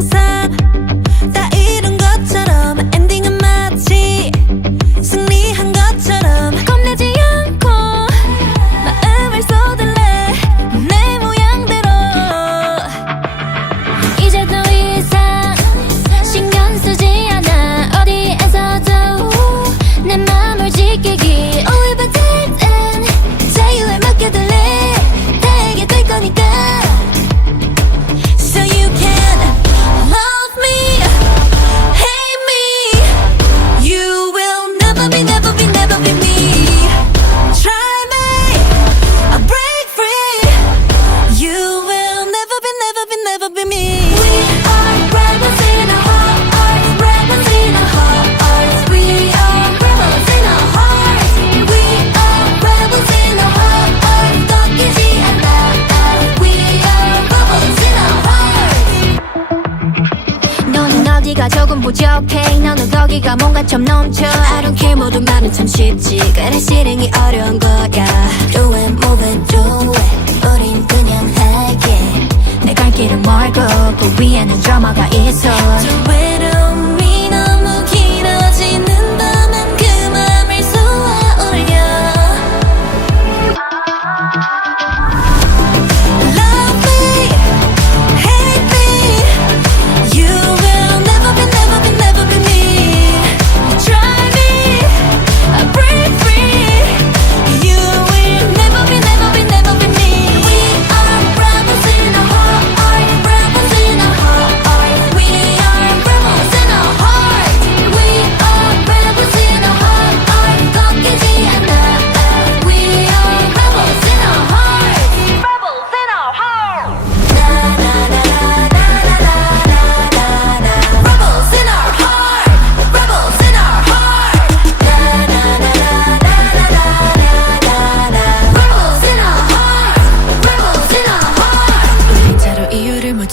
inside 어디가 조금 부족해. 넌 우더기가 뭔가 좀 넘쳐. I don't care 모든 말은 참 쉽지. 그래 실행이 어려운 거야. Do it move it do it. 우린 그냥 하게. 내갈 길은 멀고 그 위에는 드라마가 있어. Do it on me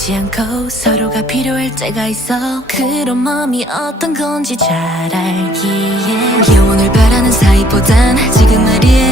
서투르지 않고 서로가 필요할 때가 있어. 그런 마음이 어떤 건지 잘 알기에. 영혼을 바라는 사이보단 지금 말이야